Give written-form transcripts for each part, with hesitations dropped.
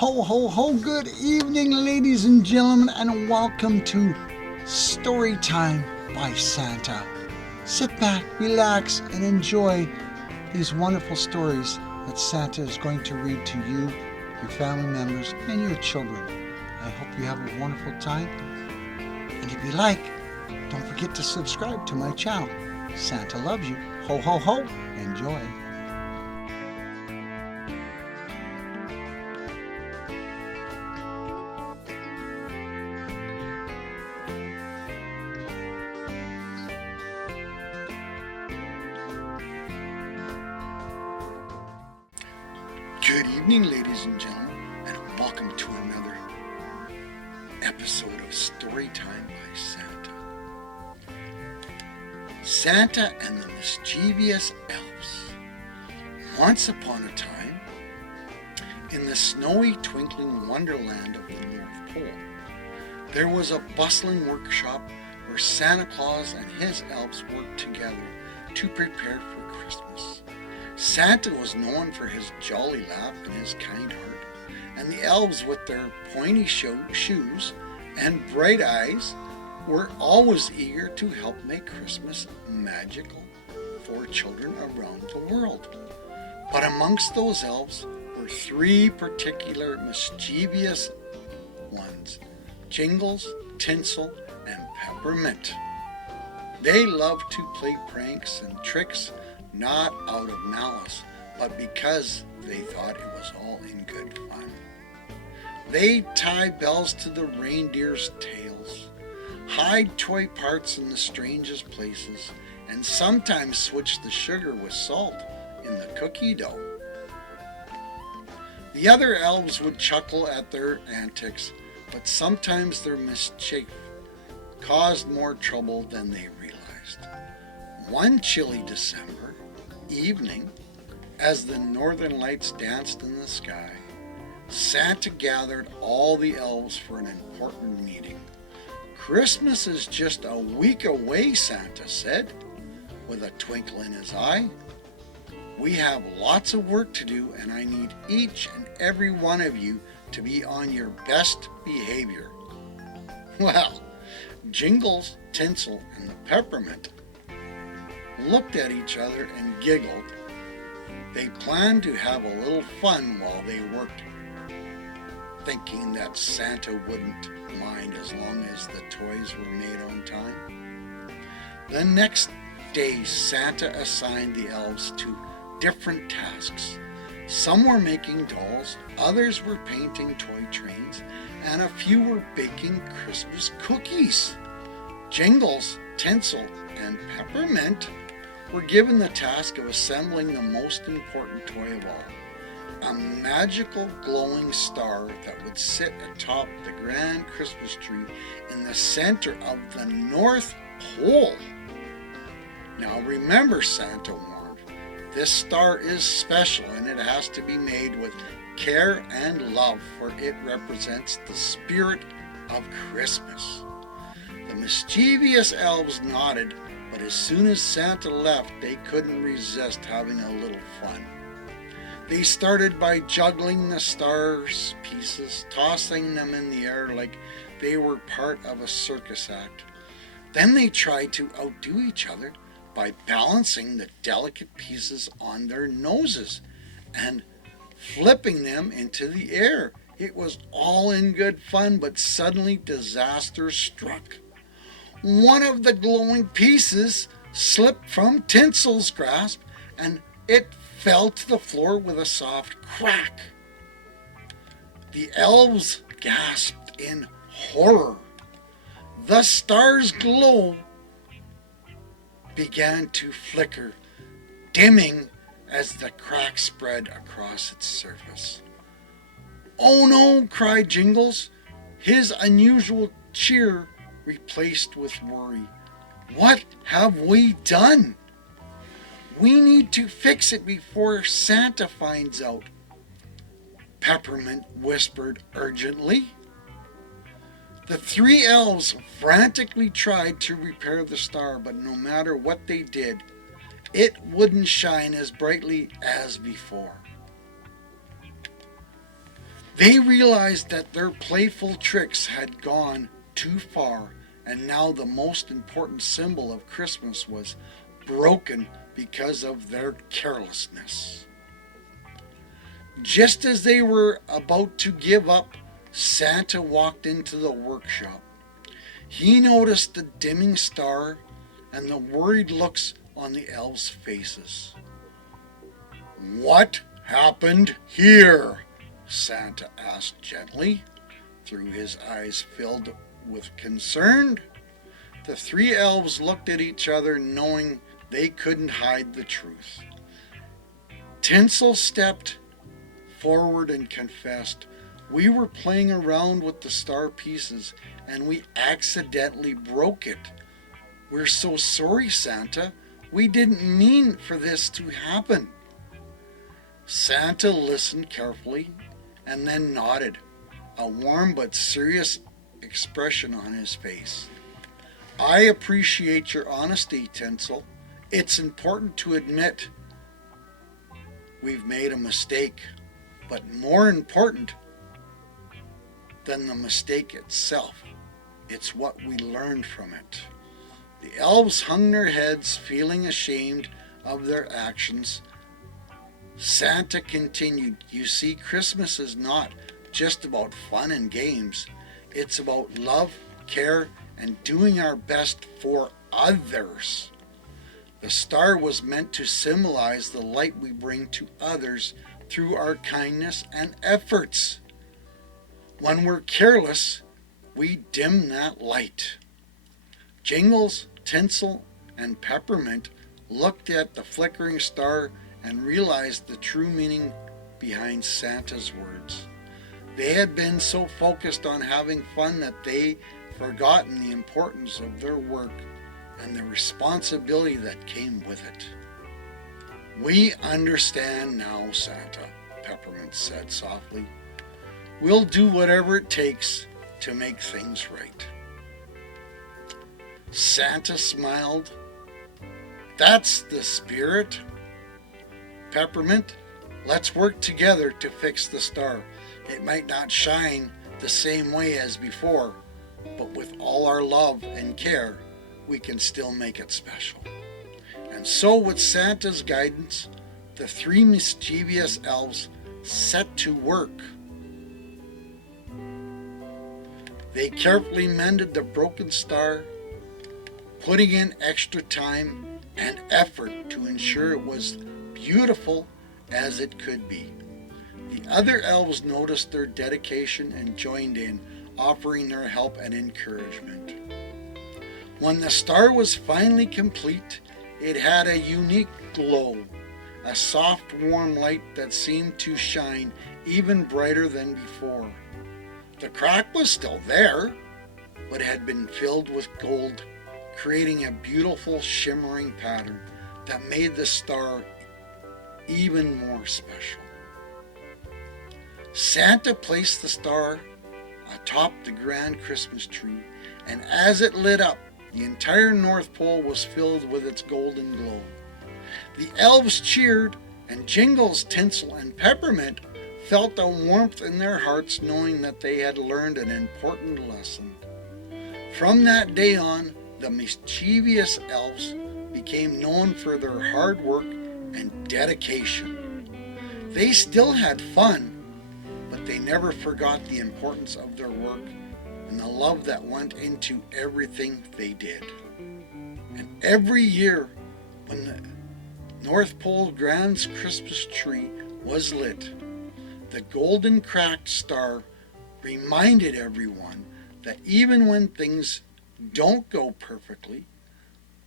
Ho, ho, ho, good evening, ladies and gentlemen, and welcome to Storytime by Santa. Sit back, relax, and enjoy these wonderful stories that Santa is going to read to you, your family members, and your children. I hope you have a wonderful time, and if you like, don't forget to subscribe to my channel. Santa loves you. Ho, ho, ho. Enjoy. Good evening, ladies and gentlemen, and welcome to another episode of Storytime by Santa. Santa and the Mischievous Elves. Once upon a time, in the snowy, twinkling wonderland of the North Pole, there was a bustling workshop where Santa Claus and his elves worked together to prepare for Christmas. Santa was known for his jolly laugh and his kind heart, and the elves with their pointy shoes and bright eyes were always eager to help make Christmas magical for children around the world. But amongst those elves were three particular mischievous ones: Jingles, Tinsel, and Peppermint. They loved to play pranks and tricks, not out of malice, but because they thought it was all in good fun. They'd tie bells to the reindeer's tails, hide toy parts in the strangest places, and sometimes switch the sugar with salt in the cookie dough. The other elves would chuckle at their antics, but sometimes their mischief caused more trouble than they realized. One chilly December evening, as the northern lights danced in the sky, Santa gathered all the elves for an important meeting. "Christmas is just a week away," Santa said, with a twinkle in his eye. "We have lots of work to do, and I need each and every one of you to be on your best behavior." Well, Jingles, Tinsel, and the Peppermint looked at each other and giggled. They planned to have a little fun while they worked, thinking that Santa wouldn't mind as long as the toys were made on time. The next day, Santa assigned the elves to different tasks. Some were making dolls, others were painting toy trains, and a few were baking Christmas cookies. Jingles, Tinsel, and Peppermint were given the task of assembling the most important toy of all, a magical glowing star that would sit atop the grand Christmas tree in the center of the North Pole. Now remember, Santa warned, this star is special and it has to be made with care and love, for it represents the spirit of Christmas. The mischievous elves nodded, but as soon as Santa left, they couldn't resist having a little fun. They started by juggling the star's pieces, tossing them in the air like they were part of a circus act. Then they tried to outdo each other by balancing the delicate pieces on their noses and flipping them into the air. It was all in good fun, but suddenly disaster struck. One of the glowing pieces slipped from Tinsel's grasp, and it fell to the floor with a soft crack. The elves gasped in horror. The star's glow began to flicker, dimming as the crack spread across its surface. "Oh no!" cried Jingles, his unusual cheer replaced with worry. "What have we done? We need to fix it before Santa finds out," Peppermint whispered urgently. The three elves frantically tried to repair the star, but no matter what they did, it wouldn't shine as brightly as before. They realized that their playful tricks had gone too far, and now the most important symbol of Christmas was broken because of their carelessness. Just as they were about to give up, Santa walked into the workshop. He noticed the dimming star and the worried looks on the elves' faces. "What happened here?" Santa asked gently, through his eyes filled with concern. The three elves looked at each other, knowing they couldn't hide the truth. Tinsel stepped forward and confessed, "We were playing around with the star pieces and we accidentally broke it. We're so sorry, Santa. We didn't mean for this to happen." Santa listened carefully and then nodded, a warm but serious expression on his face. "I appreciate your honesty, Tinsel. It's important to admit we've made a mistake, but more important than the mistake itself, it's what we learned from it." The elves hung their heads, feeling ashamed of their actions. Santa continued, "You see, Christmas is not just about fun and games. It's about love, care, and doing our best for others. The star was meant to symbolize the light we bring to others through our kindness and efforts. When we're careless, we dim that light." Jingles, Tinsel, and Peppermint looked at the flickering star and realized the true meaning behind Santa's words. They had been so focused on having fun that they forgotten the importance of their work and the responsibility that came with it. "We understand now, Santa," Peppermint said softly. "We'll do whatever it takes to make things right." Santa smiled. "That's the spirit. Peppermint, let's work together to fix the star. It might not shine the same way as before, but with all our love and care, we can still make it special." And so, with Santa's guidance, the three mischievous elves set to work. They carefully mended the broken star, putting in extra time and effort to ensure it was beautiful as it could be. The other elves noticed their dedication and joined in, offering their help and encouragement. When the star was finally complete, it had a unique glow, a soft, warm light that seemed to shine even brighter than before. The crack was still there, but it had been filled with gold, creating a beautiful shimmering pattern that made the star even more special. Santa placed the star atop the grand Christmas tree, and as it lit up, the entire North Pole was filled with its golden glow. The elves cheered, and Jingles, Tinsel, and Peppermint felt a warmth in their hearts, knowing that they had learned an important lesson. From that day on, the mischievous elves became known for their hard work and dedication. They still had fun, but they never forgot the importance of their work and the love that went into everything they did. And every year, when the North Pole Grand's Christmas tree was lit, the golden cracked star reminded everyone that even when things don't go perfectly,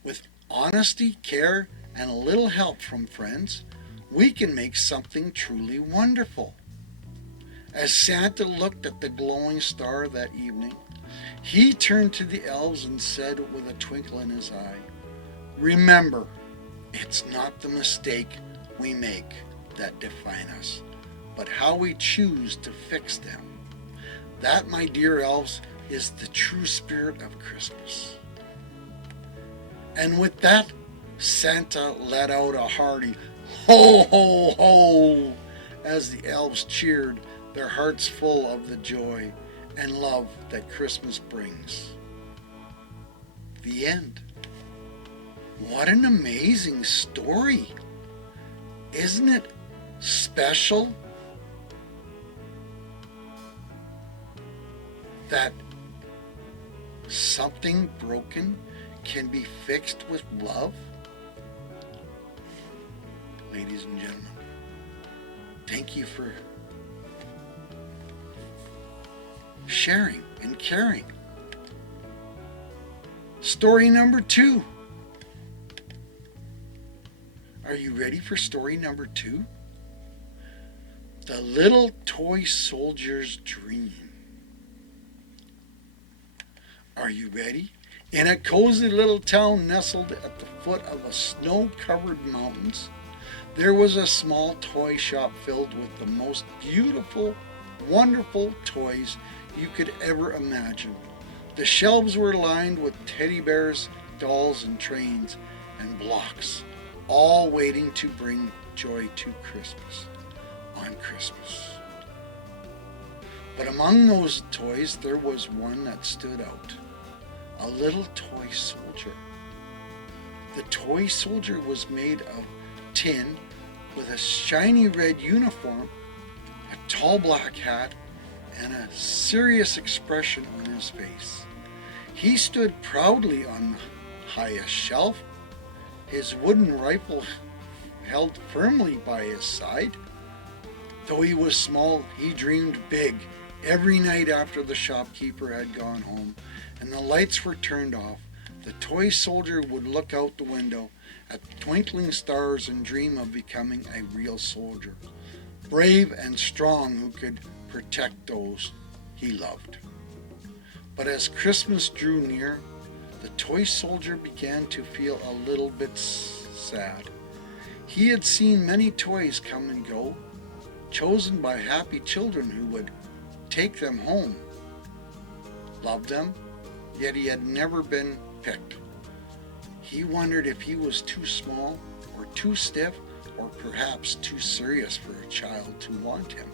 with honesty, care, and a little help from friends, we can make something truly wonderful. As Santa looked at the glowing star that evening, he turned to the elves and said with a twinkle in his eye, "Remember, it's not the mistake we make that define us, but how we choose to fix them. That, my dear elves, is the true spirit of Christmas." And with that, Santa let out a hearty "Ho, ho, ho!" as the elves cheered, their hearts full of the joy and love that Christmas brings. The end. What an amazing story! Isn't it special that something broken can be fixed with love? Ladies and gentlemen, thank you for sharing and caring. Story number 2. Are you ready for story number 2? The Little Toy Soldier's Dream. Are you ready? In a cozy little town nestled at the foot of a snow-covered mountains, there was a small toy shop filled with the most beautiful, wonderful toys you could ever imagine. The shelves were lined with teddy bears, dolls, and trains and blocks, all waiting to bring joy to Christmas, on Christmas. But among those toys, there was one that stood out, a little toy soldier. The toy soldier was made of tin with a shiny red uniform, a tall black hat, and a serious expression on his face. He stood proudly on the highest shelf, his wooden rifle held firmly by his side. Though he was small, he dreamed big. Every night after the shopkeeper had gone home and the lights were turned off, the toy soldier would look out the window at twinkling stars and dream of becoming a real soldier, brave and strong, who could protect those he loved. But as Christmas drew near, the toy soldier began to feel a little bit sad. He had seen many toys come and go, chosen by happy children who would take them home, love them, yet he had never been picked. He wondered if he was too small or too stiff or perhaps too serious for a child to want him.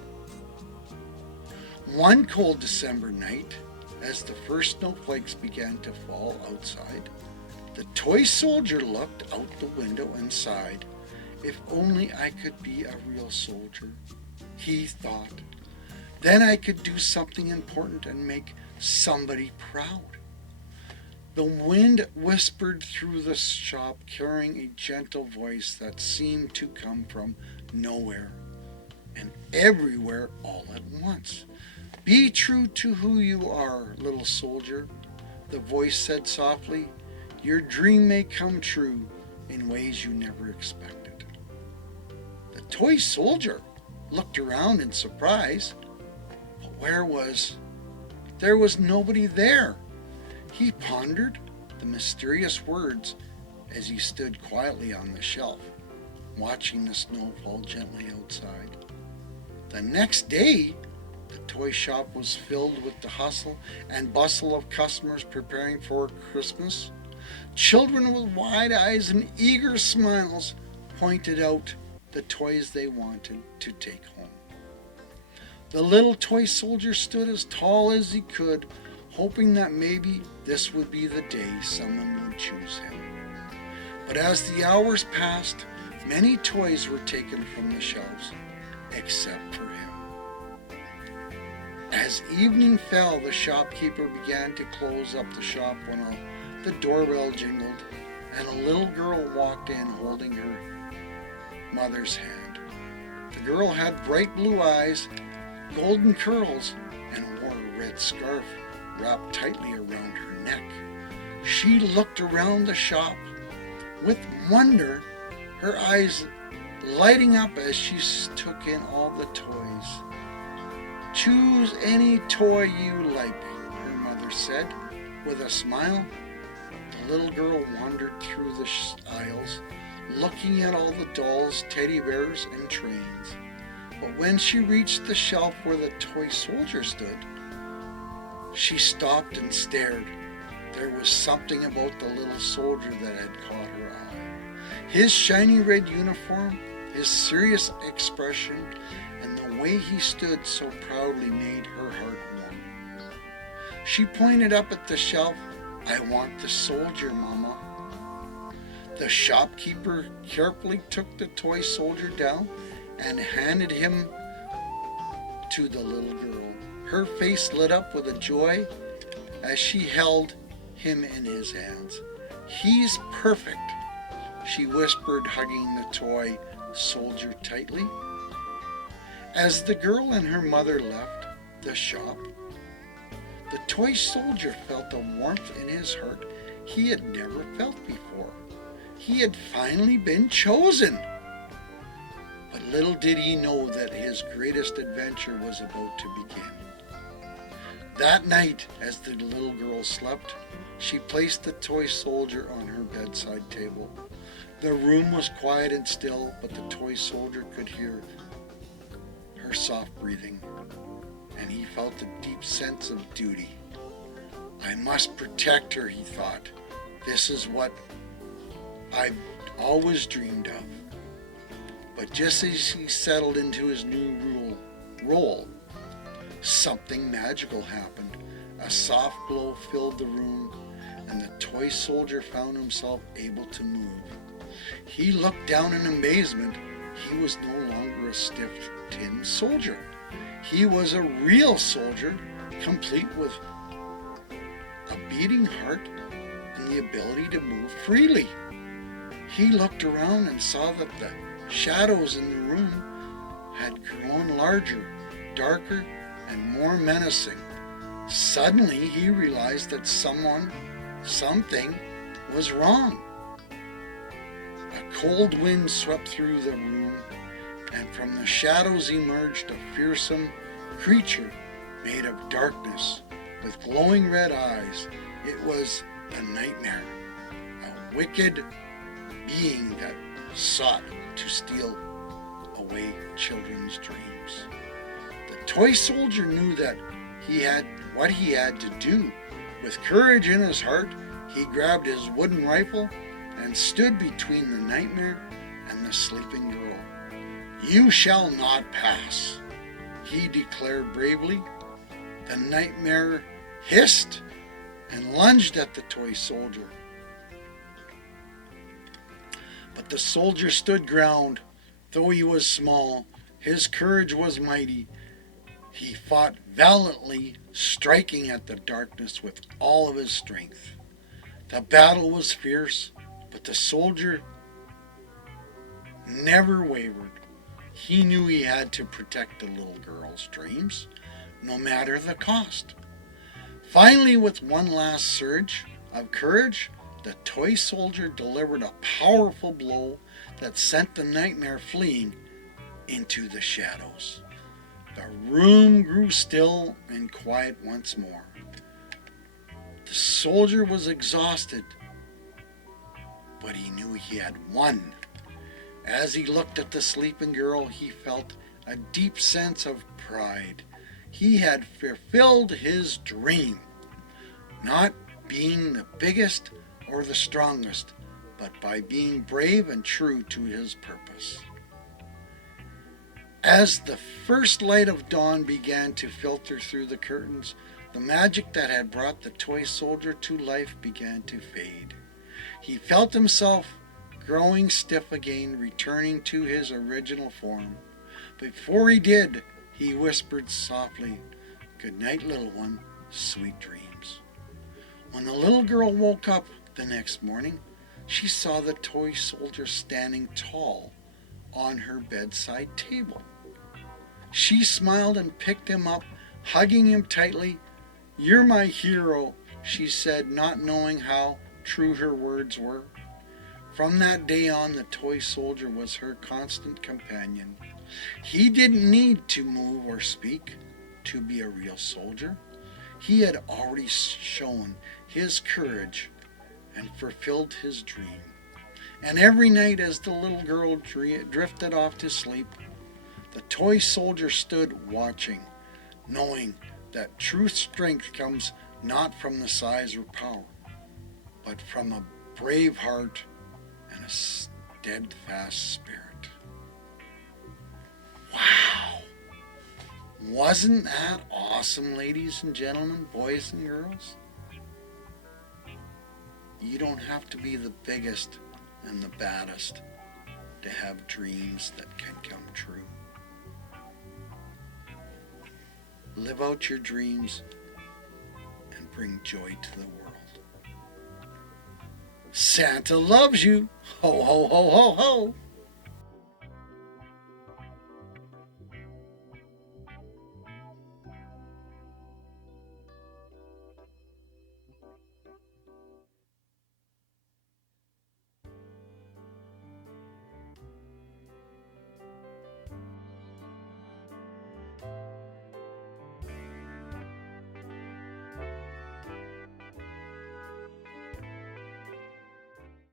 One cold December night, as the first snowflakes began to fall outside, the toy soldier looked out the window and sighed. If only I could be a real soldier, he thought. Then I could do something important and make somebody proud. The wind whispered through the shop, carrying a gentle voice that seemed to come from nowhere and everywhere all at once. Be true to who you are, little soldier, the voice said softly. Your dream may come true in ways you never expected. The toy soldier looked around in surprise, but there was nobody there. He pondered the mysterious words as he stood quietly on the shelf, watching the snow fall gently outside. The next day, the toy shop was filled with the hustle and bustle of customers preparing for Christmas. Children with wide eyes and eager smiles pointed out the toys they wanted to take home. The little toy soldier stood as tall as he could, hoping that maybe this would be the day someone would choose him. But as the hours passed, many toys were taken from the shelves, except for him. As evening fell, the shopkeeper began to close up the shop when the doorbell jingled, and a little girl walked in holding her mother's hand. The girl had bright blue eyes, golden curls, and wore a red scarf wrapped tightly around her neck. She looked around the shop with wonder, her eyes lighting up as she took in all the toys. Choose any toy you like, her mother said with a smile. The little girl wandered through the aisles, looking at all the dolls, teddy bears, and trains. But when she reached the shelf where the toy soldier stood, she stopped and stared. There was something about the little soldier that had caught her eye. His shiny red uniform, his serious expression, and the the way he stood so proudly made her heart warm. She pointed up at the shelf. "I want the soldier, Mama." The shopkeeper carefully took the toy soldier down and handed him to the little girl. Her face lit up with a joy as she held him in his hands. "He's perfect," she whispered, hugging the toy soldier tightly. As the girl and her mother left the shop, the toy soldier felt a warmth in his heart he had never felt before. He had finally been chosen. But little did he know that his greatest adventure was about to begin. That night, as the little girl slept, she placed the toy soldier on her bedside table. The room was quiet and still, but the toy soldier could hear her soft breathing, and he felt a deep sense of duty. "I must protect her," he thought. "This is what I've always dreamed of." But just as he settled into his new role, something magical happened. A soft glow filled the room, and the toy soldier found himself able to move. He looked down in amazement. He was no longer a stiff tin soldier. He was a real soldier, complete with a beating heart and the ability to move freely. He looked around and saw that the shadows in the room had grown larger, darker, and more menacing. Suddenly he realized that something was wrong. A cold wind swept through the room, and from the shadows emerged a fearsome creature made of darkness with glowing red eyes. It was a nightmare, a wicked being that sought to steal away children's dreams. The toy soldier knew that what he had to do. With courage in his heart, he grabbed his wooden rifle and stood between the nightmare and the sleeping girl. "You shall not pass," he declared bravely. The nightmare hissed and lunged at the toy soldier. But the soldier stood ground. Though he was small, his courage was mighty. He fought valiantly, striking at the darkness with all of his strength. The battle was fierce, but the soldier never wavered. He knew he had to protect the little girl's dreams, no matter the cost. Finally, with one last surge of courage, the toy soldier delivered a powerful blow that sent the nightmare fleeing into the shadows. The room grew still and quiet once more. The soldier was exhausted, but he knew he had won. As he looked at the sleeping girl, he felt a deep sense of pride. He had fulfilled his dream, not being the biggest or the strongest, but by being brave and true to his purpose. As the first light of dawn began to filter through the curtains, the magic that had brought the toy soldier to life began to fade. He felt himself growing stiff again, returning to his original form. Before he did, he whispered softly, "Good night, little one, sweet dreams." When the little girl woke up the next morning, she saw the toy soldier standing tall on her bedside table. She smiled and picked him up, hugging him tightly. "You're my hero," she said, not knowing how true her words were. From that day on, the toy soldier was her constant companion. He didn't need to move or speak to be a real soldier. He had already shown his courage and fulfilled his dream. And every night as the little girl drifted off to sleep, the toy soldier stood watching, knowing that true strength comes not from the size or power, but from a brave heart and a steadfast spirit. Wow! Wasn't that awesome, ladies and gentlemen, boys and girls? You don't have to be the biggest and the baddest to have dreams that can come true. Live out your dreams and bring joy to the world. Santa loves you. Ho, ho, ho, ho, ho.